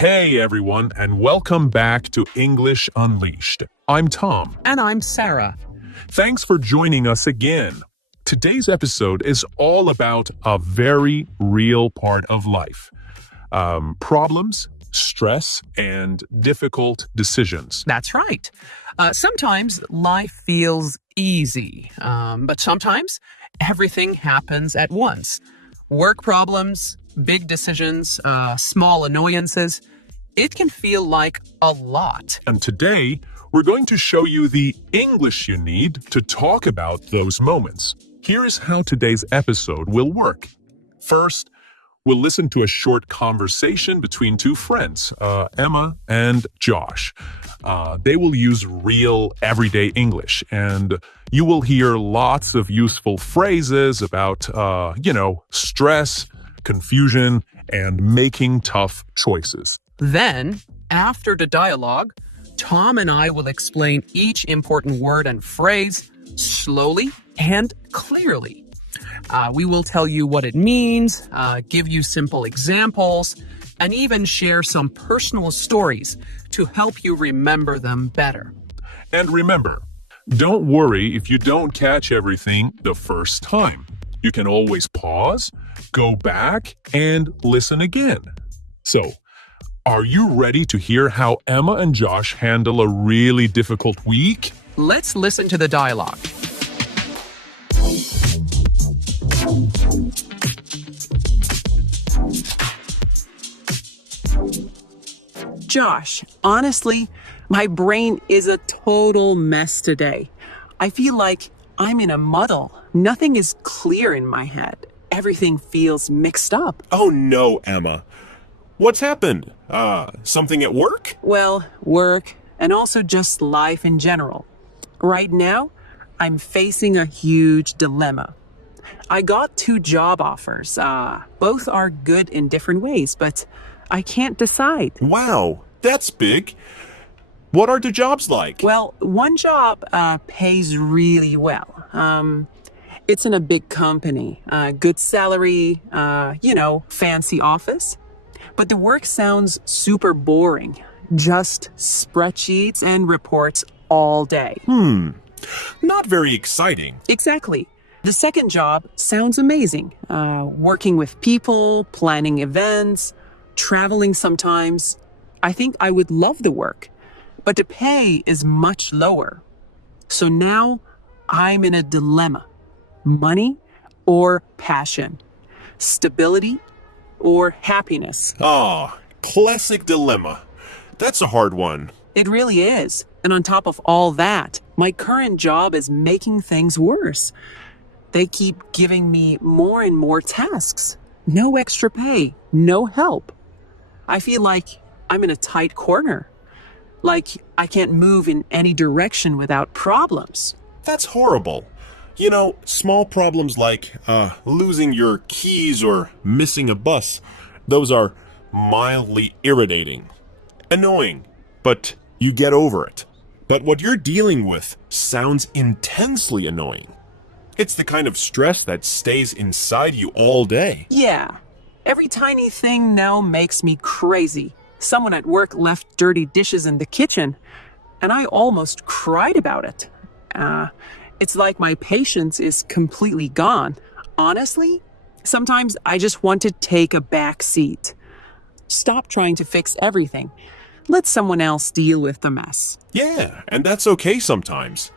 Hey everyone, and welcome back to English Unleashed. I'm Tom. And I'm Sarah. Thanks for joining us again. Today's episode is all about a very real part of life. Problems, stress, and difficult decisions. That's right. Sometimes life feels easy, but sometimes everything happens at once. Work problems, big decisions, small annoyances. It can feel like a lot. And today, we're going to show you the English you need to talk about those moments. Here's how today's episode will work. First, we'll listen to a short conversation between two friends, Emma and Josh. They will use real, everyday English, and you will hear lots of useful phrases about, stress, confusion, and making tough choices. Then, after the dialogue, Tom and I will explain each important word and phrase slowly and clearly. We will tell you what it means, give you simple examples, and even share some personal stories to help you remember them better. And remember, don't worry if you don't catch everything the first time. You can always pause, go back, and listen again. So, are you ready to hear how Emma and Josh handle a really difficult week? Let's listen to the dialogue. Josh, honestly, my brain is a total mess today. I feel like I'm in a muddle. Nothing is clear in my head. Everything feels mixed up. Oh no, Emma. What's happened? Something at work? Well, work and also just life in general. Right now, I'm facing a huge dilemma. I got 2 job offers. Both are good in different ways, but I can't decide. Wow, that's big. What are the jobs like? Well, one job pays really well. It's in a big company, good salary, fancy office. But the work sounds super boring. Just spreadsheets and reports all day. Not very exciting. Exactly. The second job sounds amazing. Working with people, planning events, traveling sometimes. I think I would love the work, but the pay is much lower. So now I'm in a dilemma. Money or passion? Stability or happiness? Classic dilemma. That's a hard one. It really is. And on top of all that, my current job is making things worse. They keep giving me more and more tasks. No extra pay, no help. I feel like I'm in a tight corner. Like I can't move in any direction without problems. That's horrible. You know, small problems like losing your keys or missing a bus, those are mildly irritating. Annoying, but you get over it. But what you're dealing with sounds intensely annoying. It's the kind of stress that stays inside you all day. Yeah. Every tiny thing now makes me crazy. Someone at work left dirty dishes in the kitchen, and I almost cried about it. It's like my patience is completely gone. Honestly, sometimes I just want to take a back seat. Stop trying to fix everything. Let someone else deal with the mess. Yeah, and that's okay sometimes.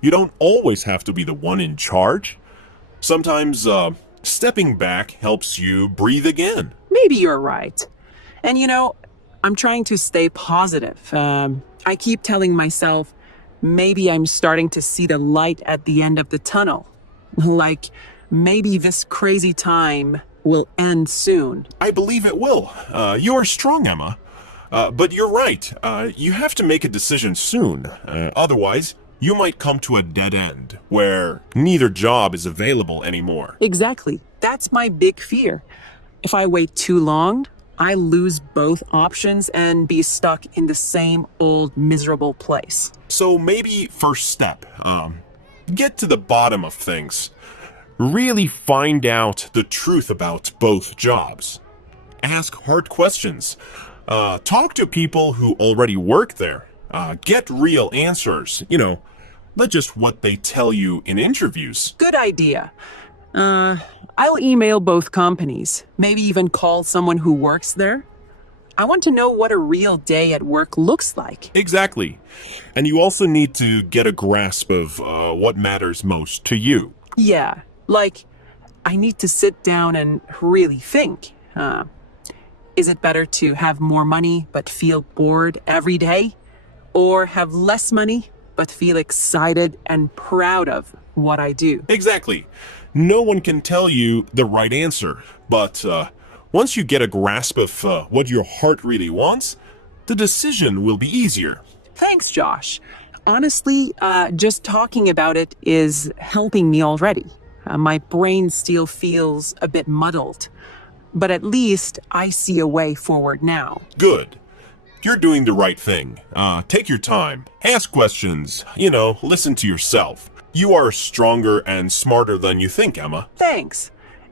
You don't always have to be the one in charge. Sometimes, stepping back helps you breathe again. Maybe you're right. And I'm trying to stay positive. I keep telling myself, maybe I'm starting to see the light at the end of the tunnel. Like, maybe this crazy time will end soon. I believe it will. You are strong, Emma. But you're right. You have to make a decision soon. Otherwise, you might come to a dead end where neither job is available anymore. Exactly. That's my big fear. If I wait too long, I lose both options and be stuck in the same old miserable place. So maybe first step, get to the bottom of things. Really find out the truth about both jobs. Ask hard questions. Talk to people who already work there. Get real answers, not just what they tell you in interviews. Good idea. I'll email both companies, maybe even call someone who works there. I want to know what a real day at work looks like. Exactly. And you also need to get a grasp of what matters most to you. Yeah, like I need to sit down and really think. Is it better to have more money but feel bored every day? Or have less money but feel excited and proud of what I do? Exactly. No one can tell you the right answer, but once you get a grasp of what your heart really wants, the decision will be easier. Thanks, Josh. Honestly, just talking about it is helping me already. My brain still feels a bit muddled, but at least I see a way forward now. Good. You're doing the right thing. Take your time. Ask questions. Listen to yourself. You are stronger and smarter than you think, Emma. Thanks.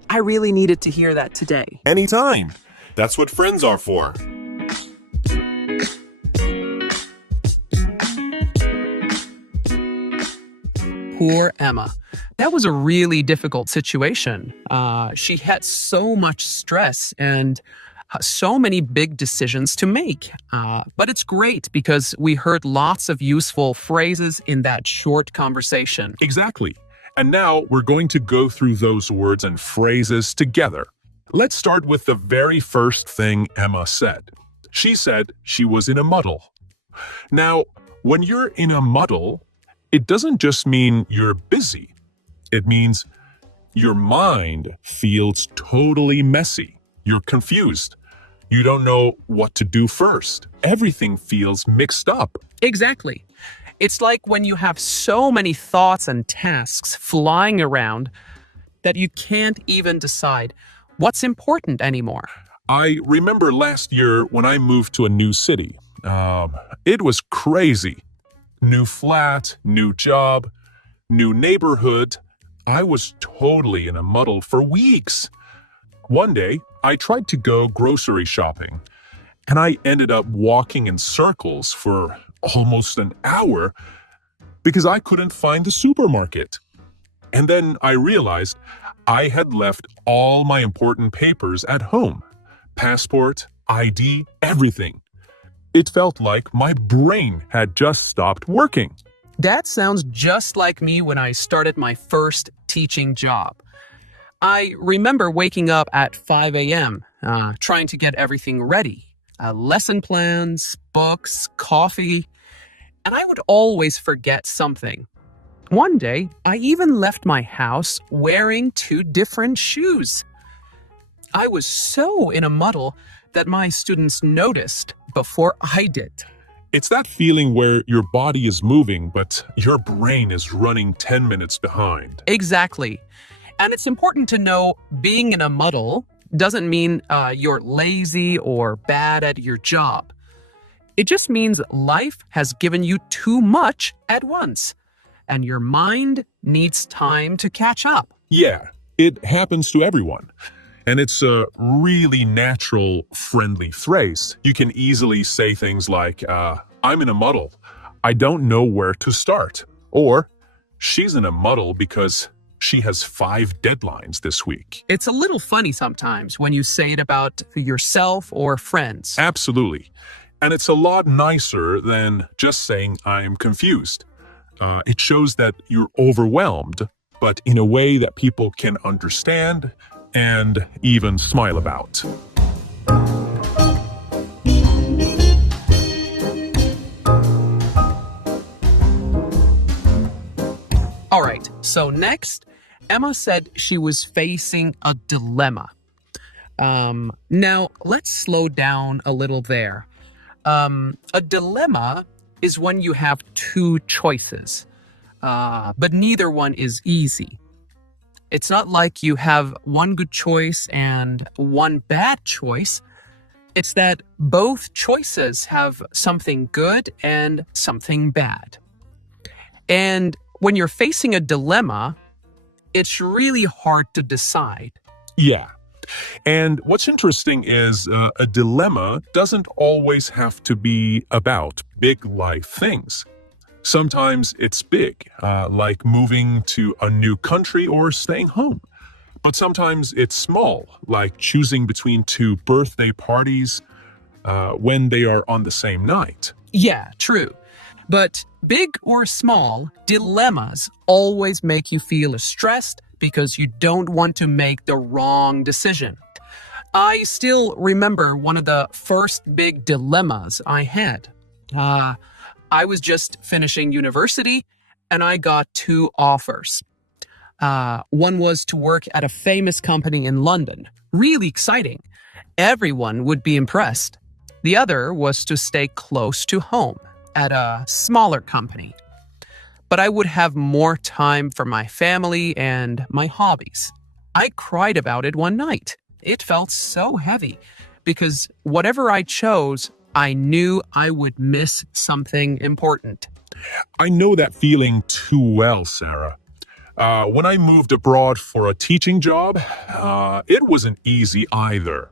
I really needed to hear that today. Anytime. That's what friends are for. Poor Emma. That was a really difficult situation. She had so much stress and so many big decisions to make. But it's great because we heard lots of useful phrases in that short conversation. Exactly. And now we're going to go through those words and phrases together. Let's start with the very first thing Emma said. She said she was in a muddle. Now, when you're in a muddle, it doesn't just mean you're busy. It means your mind feels totally messy. You're confused. You don't know what to do first. Everything feels mixed up. Exactly. It's like when you have so many thoughts and tasks flying around that you can't even decide what's important anymore. I remember last year when I moved to a new city. It was crazy. New flat, new job, new neighborhood. I was totally in a muddle for weeks. One day, I tried to go grocery shopping, and I ended up walking in circles for almost an hour because I couldn't find the supermarket. And then I realized I had left all my important papers at home. Passport, ID, everything. It felt like my brain had just stopped working. That sounds just like me when I started my first teaching job. I remember waking up at 5 a.m., trying to get everything ready. Lesson plans, books, coffee, and I would always forget something. One day, I even left my house wearing 2 different shoes. I was so in a muddle that my students noticed before I did. It's that feeling where your body is moving, but your brain is running 10 minutes behind. Exactly. And it's important to know being in a muddle doesn't mean you're lazy or bad at your job. It just means life has given you too much at once, and your mind needs time to catch up. Yeah, it happens to everyone. And it's a really natural, friendly phrase. You can easily say things like, I'm in a muddle. I don't know where to start. Or, she's in a muddle because she has 5 deadlines this week. It's a little funny sometimes when you say it about yourself or friends. Absolutely. And it's a lot nicer than just saying, I'm confused. It shows that you're overwhelmed, but in a way that people can understand and even smile about. All right, so next, Emma said she was facing a dilemma. Now, let's slow down a little there. A dilemma is when you have 2 choices, but neither one is easy. It's not like you have one good choice and one bad choice. It's that both choices have something good and something bad. And when you're facing a dilemma, it's really hard to decide. Yeah, And what's interesting is a dilemma doesn't always have to be about big life things. Sometimes it's big, like moving to a new country or staying home. But sometimes it's small, like choosing between two birthday parties when they are on the same night. Yeah, true. But big or small, dilemmas always make you feel stressed because you don't want to make the wrong decision. I still remember one of the first big dilemmas I had. I was just finishing university and I got two offers. One was to work at a famous company in London. Really exciting. Everyone would be impressed. The other was to stay close to home at a smaller company. But I would have more time for my family and my hobbies. I cried about it one night. It felt so heavy because whatever I chose, I knew I would miss something important. I know that feeling too well, Sarah. When I moved abroad for a teaching job, it wasn't easy either.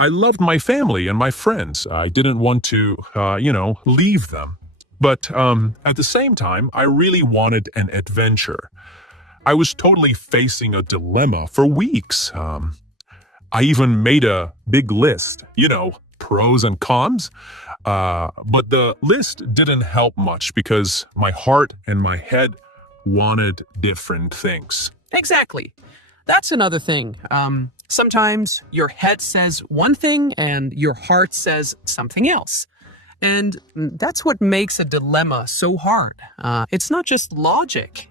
I loved my family and my friends. I didn't want to, leave them. But at the same time, I really wanted an adventure. I was totally facing a dilemma for weeks. I even made a big list, pros and cons. But the list didn't help much because my heart and my head wanted different things. Exactly. That's another thing. Sometimes your head says one thing and your heart says something else. And that's what makes a dilemma so hard. It's not just logic,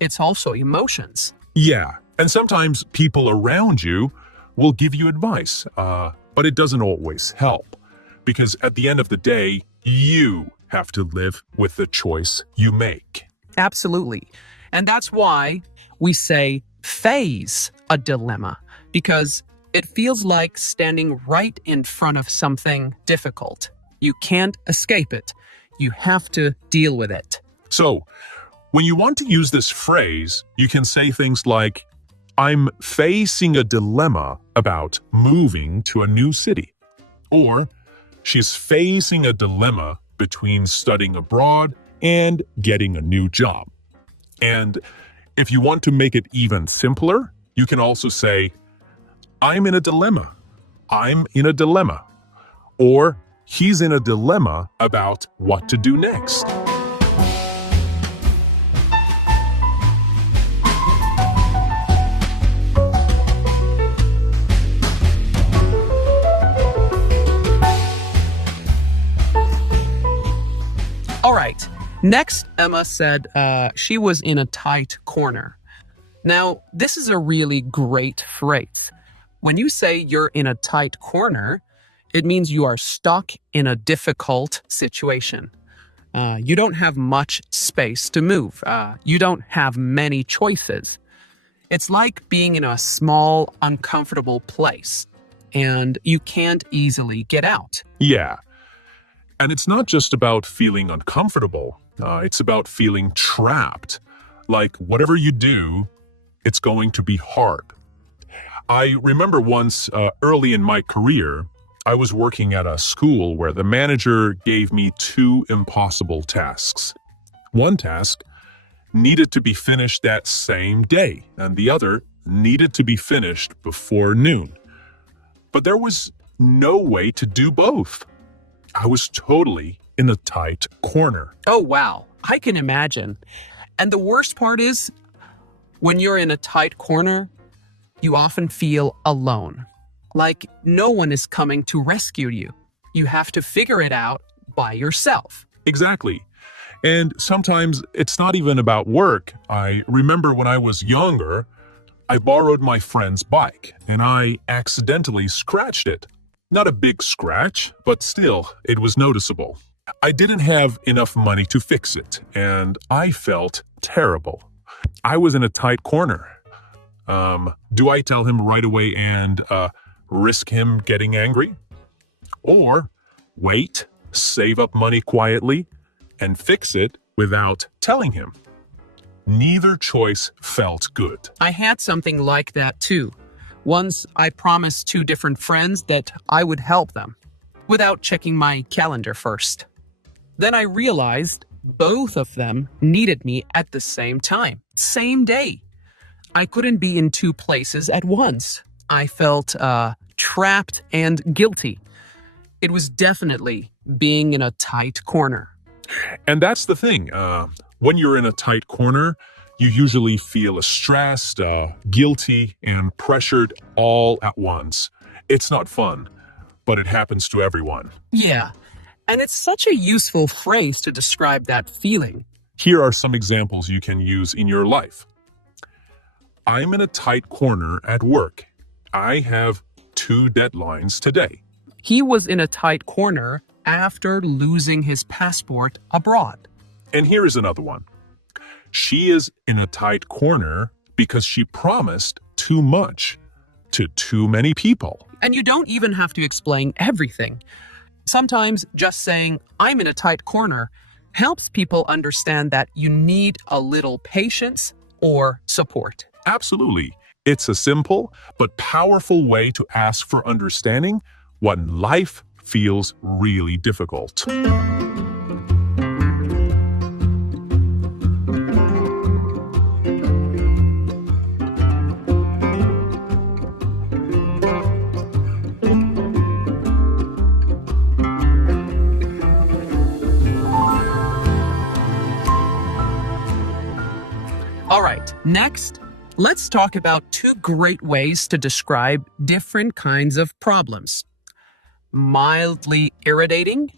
it's also emotions. Yeah, and sometimes people around you will give you advice, but it doesn't always help. Because at the end of the day, you have to live with the choice you make. Absolutely. And that's why we say face a dilemma, because it feels like standing right in front of something difficult. You can't escape it. You have to deal with it. So, when you want to use this phrase, you can say things like, I'm facing a dilemma about moving to a new city. Or, she's facing a dilemma between studying abroad and getting a new job. And if you want to make it even simpler, you can also say, I'm in a dilemma. I'm in a dilemma. Or, he's in a dilemma about what to do next. All right. Next, Emma said she was in a tight corner. Now, this is a really great phrase. When you say you're in a tight corner, it means you are stuck in a difficult situation. You don't have much space to move. You don't have many choices. It's like being in a small, uncomfortable place, and you can't easily get out. Yeah. And it's not just about feeling uncomfortable. It's about feeling trapped. Like whatever you do, it's going to be hard. I remember once early in my career, I was working at a school where the manager gave me two impossible tasks. One task needed to be finished that same day, and the other needed to be finished before noon. But there was no way to do both. I was totally in a tight corner. Oh, wow. I can imagine. And the worst part is, when you're in a tight corner, you often feel alone. Like no one is coming to rescue you. You have to figure it out by yourself. Exactly. And sometimes it's not even about work. I remember when I was younger, I borrowed my friend's bike and I accidentally scratched it. Not a big scratch, but still, it was noticeable. I didn't have enough money to fix it, and I felt terrible. I was in a tight corner. Do I tell him right away and risk him getting angry? Or wait, save up money quietly, and fix it without telling him? Neither choice felt good. I had something like that too. Once I promised two different friends that I would help them without checking my calendar first. Then I realized both of them needed me at the same time, same day. I couldn't be in two places at once. I felt trapped and guilty. It was definitely being in a tight corner. And that's the thing. When you're in a tight corner, you usually feel stressed, guilty, and pressured all at once. It's not fun, but it happens to everyone. Yeah, and it's such a useful phrase to describe that feeling. Here are some examples you can use in your life. I'm in a tight corner at work. I have 2 deadlines today. He was in a tight corner after losing his passport abroad. And here is another one. She is in a tight corner because she promised too much to too many people. And you don't even have to explain everything. Sometimes just saying, I'm in a tight corner, helps people understand that you need a little patience or support. Absolutely. It's a simple but powerful way to ask for understanding when life feels really difficult. All right, next, let's talk about 2 great ways to describe different kinds of problems. Mildly irritating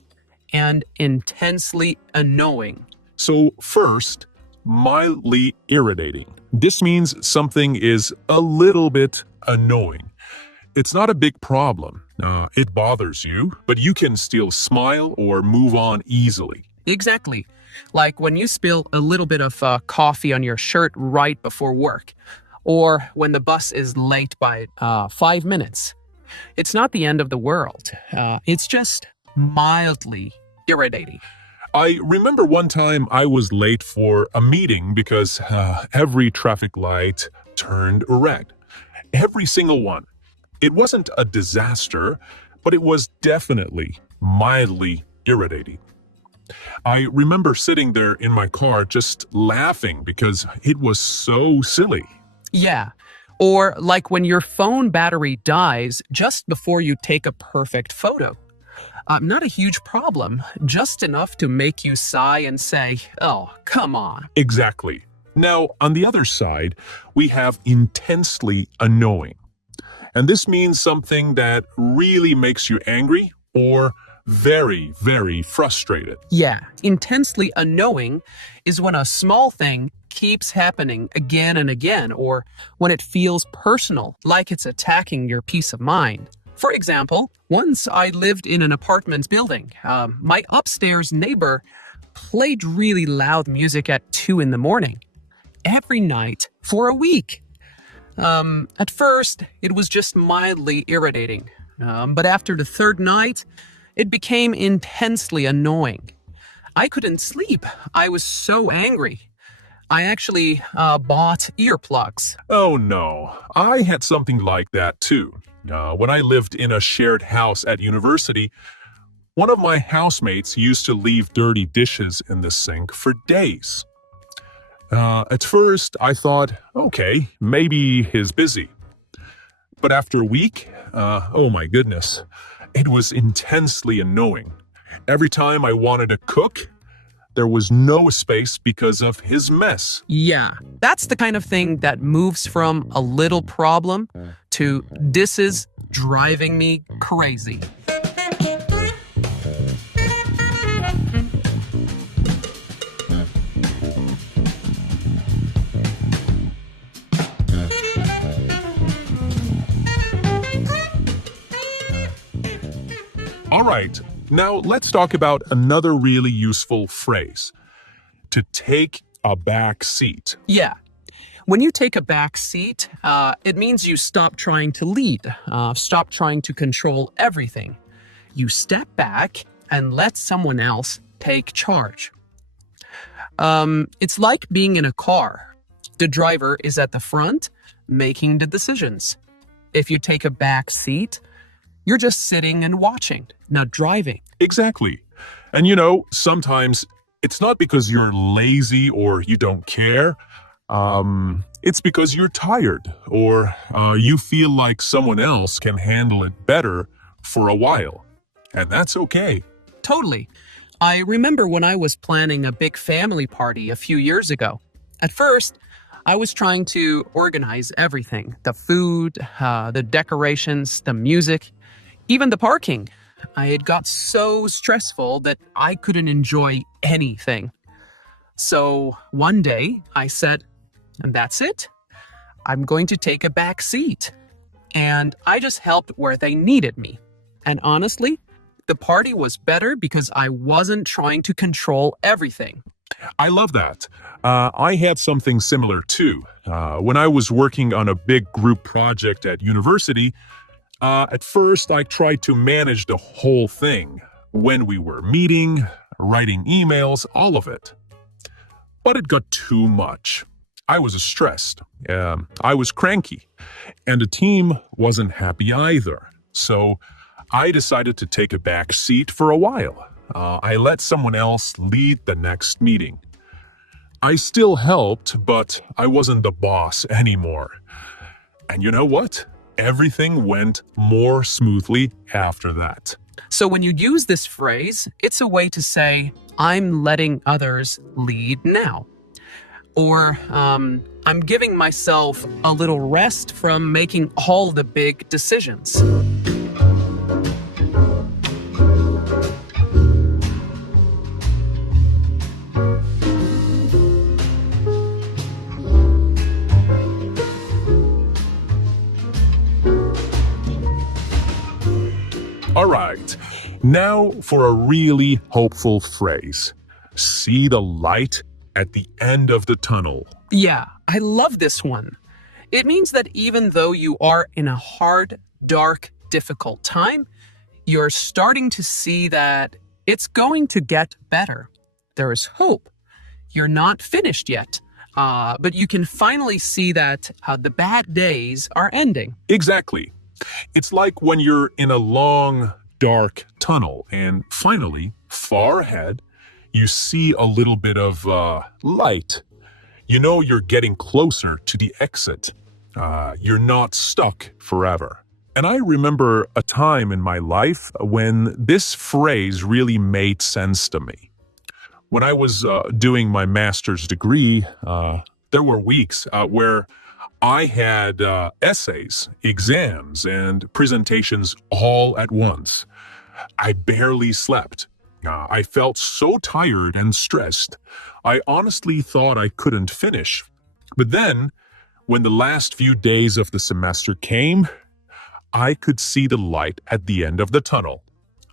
and intensely annoying. So first, mildly irritating. This means something is a little bit annoying. It's not a big problem. It bothers you, but you can still smile or move on easily. Exactly. Like when you spill a little bit of coffee on your shirt right before work, or when the bus is late by 5 minutes. It's not the end of the world. It's just mildly irritating. I remember one time I was late for a meeting because every traffic light turned red. Every single one. It wasn't a disaster, but it was definitely mildly irritating. I remember sitting there in my car just laughing because it was so silly. Yeah. Or like when your phone battery dies just before you take a perfect photo. Not a huge problem, just enough to make you sigh and say, oh, come on. Exactly. Now, on the other side, we have intensely annoying. And this means something that really makes you angry or very, very frustrated. Yeah, intensely annoying is when a small thing keeps happening again and again, or when it feels personal, like it's attacking your peace of mind. For example, once I lived in an apartment building. My upstairs neighbor played really loud music at 2 in the morning, every night for a week. At first, it was just mildly irritating, but after the 3rd night, it became intensely annoying. I couldn't sleep. I was so angry. I actually bought earplugs. Oh no, I had something like that too. When I lived in a shared house at university, one of my housemates used to leave dirty dishes in the sink for days. At first, I thought, okay, maybe he's busy. But after a week, oh my goodness, it was intensely annoying. Every time I wanted to cook, there was no space because of his mess. Yeah, that's the kind of thing that moves from a little problem to this is driving me crazy. All right, now let's talk about another really useful phrase. To take a back seat. Yeah. When you take a back seat, it means you stop trying to lead, stop trying to control everything. You step back and let someone else take charge. It's like being in a car. The driver is at the front, making the decisions. If you take a back seat, you're just sitting and watching, not driving. Exactly. And sometimes it's not because you're lazy or you don't care. It's because you're tired or you feel like someone else can handle it better for a while. And that's okay. Totally. I remember when I was planning a big family party a few years ago. At first, I was trying to organize everything: the food, the decorations, the music, even the parking. It got so stressful that I couldn't enjoy anything. So one day I said, and that's it. I'm going to take a back seat. And I just helped where they needed me. And honestly, the party was better because I wasn't trying to control everything. I love that. I had something similar too. When I was working on a big group project at university, at first I tried to manage the whole thing. When we were meeting, writing emails, all of it. But it got too much. I was stressed. I was cranky. And the team wasn't happy either. So I decided to take a back seat for a while. I let someone else lead the next meeting. I still helped, but I wasn't the boss anymore. And you know what? Everything went more smoothly after that. So when you use this phrase, it's a way to say, I'm letting others lead now. Or, I'm giving myself a little rest from making all the big decisions. All right, now for a really hopeful phrase. See the light at the end of the tunnel. Yeah, I love this one. It means that even though you are in a hard, dark, difficult time, you're starting to see that it's going to get better. There is hope. You're not finished yet, but you can finally see that the bad days are ending. Exactly. It's like when you're in a long, dark tunnel and finally, far ahead, you see a little bit of light. You know you're getting closer to the exit. You're not stuck forever. And I remember a time in my life when this phrase really made sense to me. When I was doing my master's degree, there were weeks where I had essays, exams, and presentations all at once. I barely slept. I felt so tired and stressed. I honestly thought I couldn't finish. But then, when the last few days of the semester came, I could see the light at the end of the tunnel.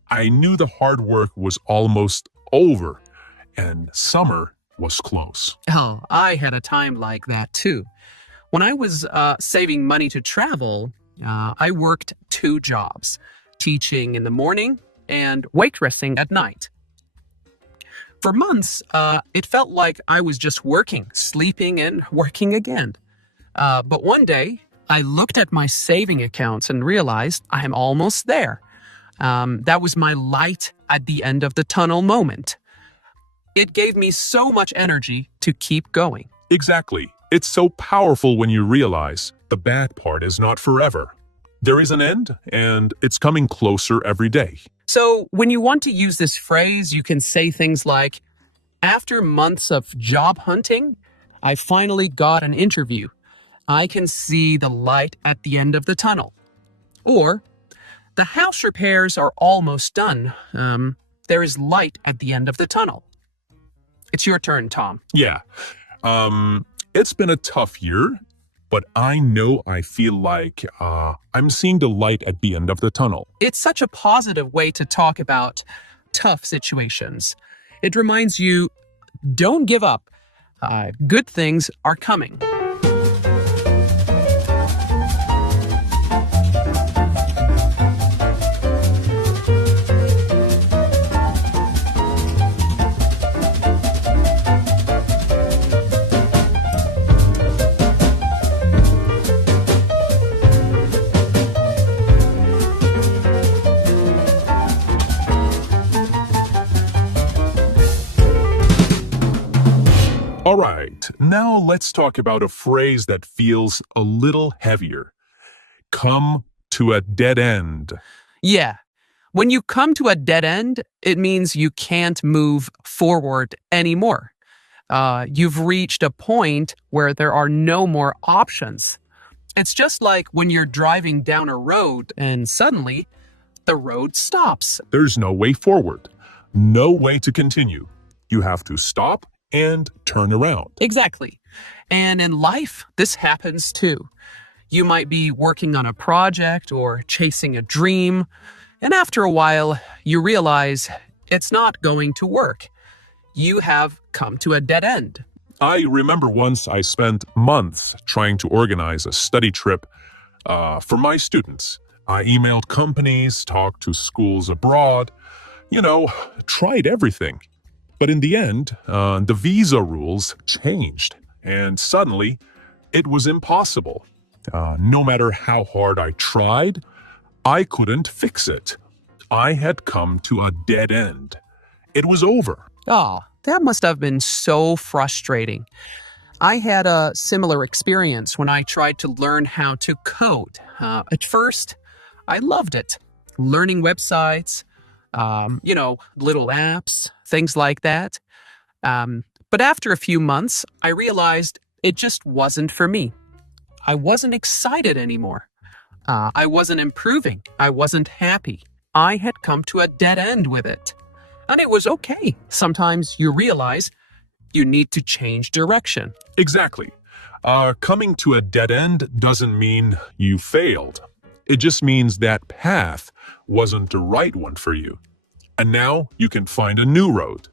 I knew the hard work was almost over, and summer was close. Oh, I had a time like that too. When I was saving money to travel, I worked 2 jobs, teaching in the morning and waitressing at night. For months, it felt like I was just working, sleeping, and working again. But one day, I looked at my saving accounts and realized I'm almost there. That was my light at the end of the tunnel moment. It gave me so much energy to keep going. Exactly. It's so powerful when you realize the bad part is not forever. There is an end, and it's coming closer every day. So when you want to use this phrase, you can say things like, after months of job hunting, I finally got an interview. I can see the light at the end of the tunnel. Or, the house repairs are almost done. There is light at the end of the tunnel. It's your turn, Tom. Yeah. It's been a tough year, but I feel like I'm seeing the light at the end of the tunnel. It's such a positive way to talk about tough situations. It reminds you, don't give up. Good things are coming. All right, now let's talk about a phrase that feels a little heavier. Come to a dead end. Yeah. When you come to a dead end, it means you can't move forward anymore. You've reached a point where there are no more options. It's just like when you're driving down a road and suddenly the road stops. There's no way forward, no way to continue. You have to stop and turn around. Exactly. And in life, this happens too. You might be working on a project or chasing a dream, and after a while, you realize it's not going to work. You have come to a dead end. I remember once I spent months trying to organize a study trip for my students. I emailed companies, talked to schools abroad, tried everything. But in the end, the visa rules changed, and suddenly it was impossible. No matter how hard I tried, I couldn't fix it. I had come to a dead end. It was over. Oh, that must have been so frustrating. I had a similar experience when I tried to learn how to code. At first, I loved it. Learning websites, little apps, things like that. But after a few months, I realized it just wasn't for me. I wasn't excited anymore. I wasn't improving. I wasn't happy. I had come to a dead end with it. And it was okay. Sometimes you realize you need to change direction. Exactly. Coming to a dead end doesn't mean you failed. It just means that path wasn't the right one for you. And now you can find a new road.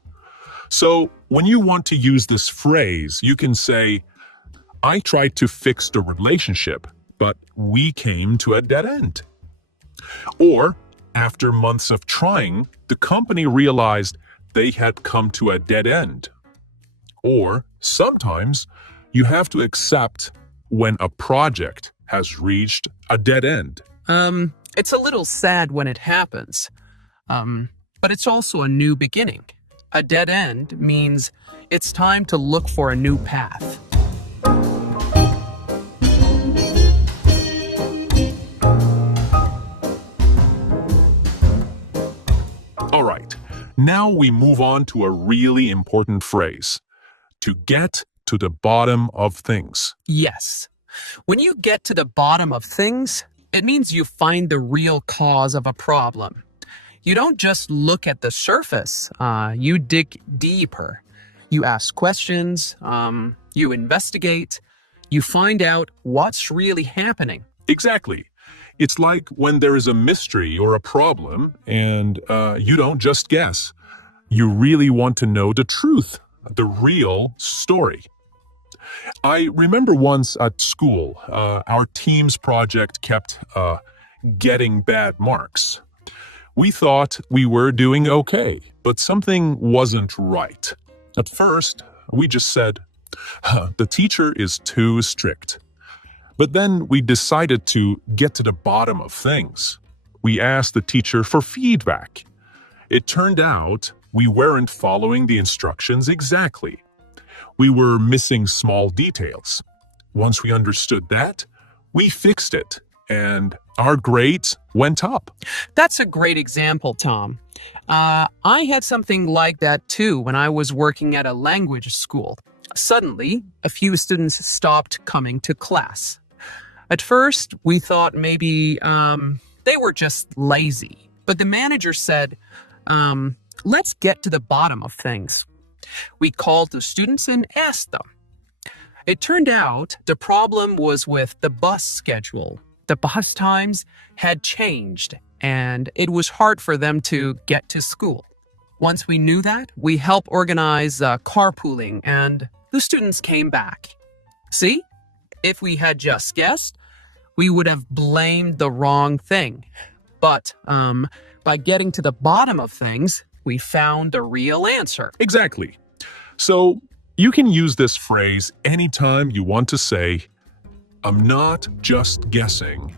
So when you want to use this phrase, you can say, I tried to fix the relationship, but we came to a dead end. Or, after months of trying, the company realized they had come to a dead end. Or, sometimes, you have to accept when a project has reached a dead end. It's a little sad when it happens. But it's also a new beginning. A dead end means it's time to look for a new path. All right, now we move on to a really important phrase. To get to the bottom of things. Yes. When you get to the bottom of things, it means you find the real cause of a problem. You don't just look at the surface, you dig deeper. You ask questions, you investigate, you find out what's really happening. Exactly. It's like when there is a mystery or a problem and you don't just guess. You really want to know the truth, the real story. I remember once at school, our team's project kept getting bad marks. We thought we were doing okay, but something wasn't right. At first, we just said, the teacher is too strict. But then we decided to get to the bottom of things. We asked the teacher for feedback. It turned out we weren't following the instructions exactly. We were missing small details. Once we understood that, we fixed it, and our grades went up. That's a great example, Tom. I had something like that too when I was working at a language school. Suddenly, a few students stopped coming to class. At first, we thought maybe they were just lazy. But the manager said, let's get to the bottom of things. We called the students and asked them. It turned out the problem was with the bus schedule. The bus times had changed, and it was hard for them to get to school. Once we knew that, we helped organize carpooling, and the students came back. See? If we had just guessed, we would have blamed the wrong thing. But by getting to the bottom of things, we found the real answer. Exactly. So you can use this phrase anytime you want to say, I'm not just guessing,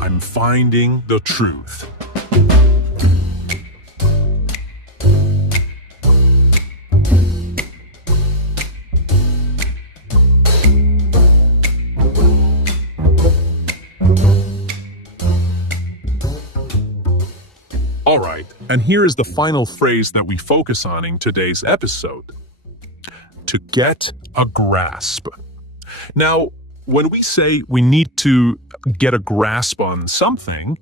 I'm finding the truth. All right, and here is the final phrase that we focus on in today's episode. To get a grasp. Now, when we say we need to get a grasp on something,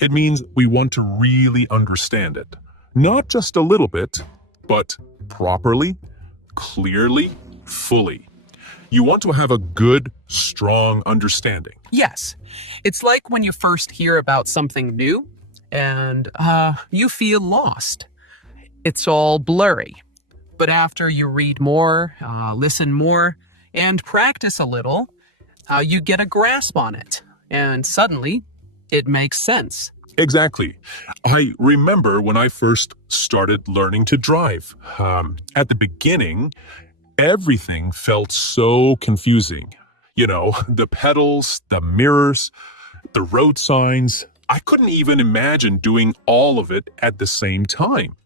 it means we want to really understand it. Not just a little bit, but properly, clearly, fully. You want to have a good, strong understanding. Yes, it's like when you first hear about something new and you feel lost. It's all blurry. But after you read more, listen more, and practice a little, you get a grasp on it. And suddenly, it makes sense. Exactly. I remember when I first started learning to drive. At the beginning, everything felt so confusing. You know, the pedals, the mirrors, the road signs. I couldn't even imagine doing all of it at the same time.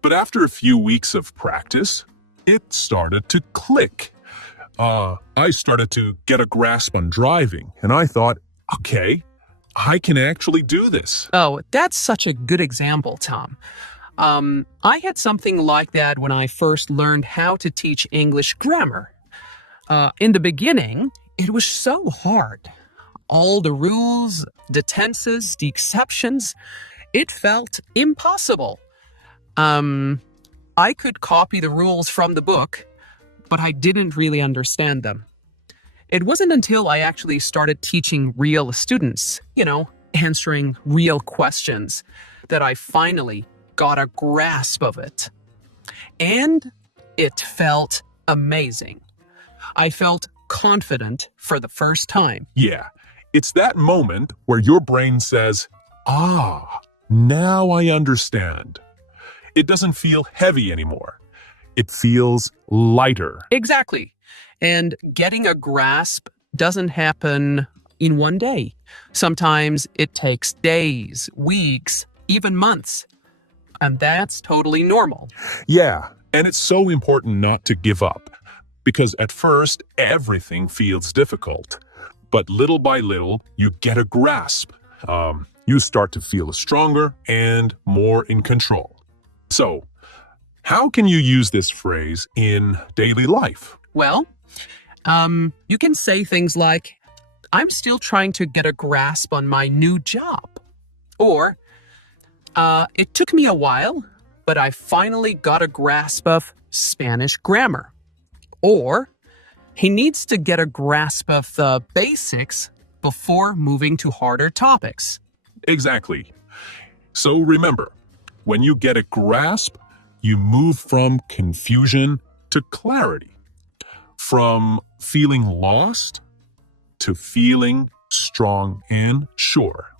But after a few weeks of practice, it started to click. I started to get a grasp on driving, and I thought, okay, I can actually do this. Oh, that's such a good example, Tom. I had something like that when I first learned how to teach English grammar. In the beginning, it was so hard. All the rules, the tenses, the exceptions, it felt impossible. I could copy the rules from the book, but I didn't really understand them. It wasn't until I actually started teaching real students, answering real questions, that I finally got a grasp of it. And it felt amazing. I felt confident for the first time. Yeah, it's that moment where your brain says, now I understand. It doesn't feel heavy anymore. It feels lighter. Exactly. And getting a grasp doesn't happen in one day. Sometimes it takes days, weeks, even months. And that's totally normal. Yeah, and it's so important not to give up. Because at first, everything feels difficult. But little by little, you get a grasp. You start to feel stronger and more in control. So, how can you use this phrase in daily life? Well, you can say things like, I'm still trying to get a grasp on my new job. Or, it took me a while, but I finally got a grasp of Spanish grammar. Or, he needs to get a grasp of the basics before moving to harder topics. Exactly. So remember, when you get a grasp, you move from confusion to clarity. From feeling lost to feeling strong and sure.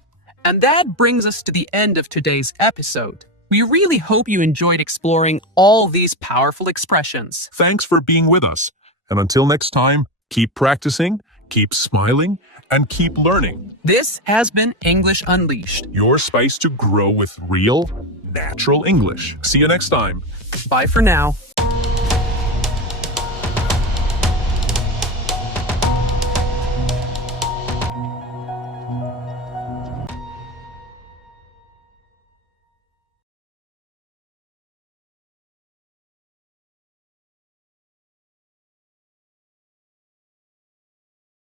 And that brings us to the end of today's episode. We really hope you enjoyed exploring all these powerful expressions. Thanks for being with us. And until next time, keep practicing, keep smiling, and keep learning. This has been English Unleashed. Your space to grow with real, natural English. See you next time. Bye for now.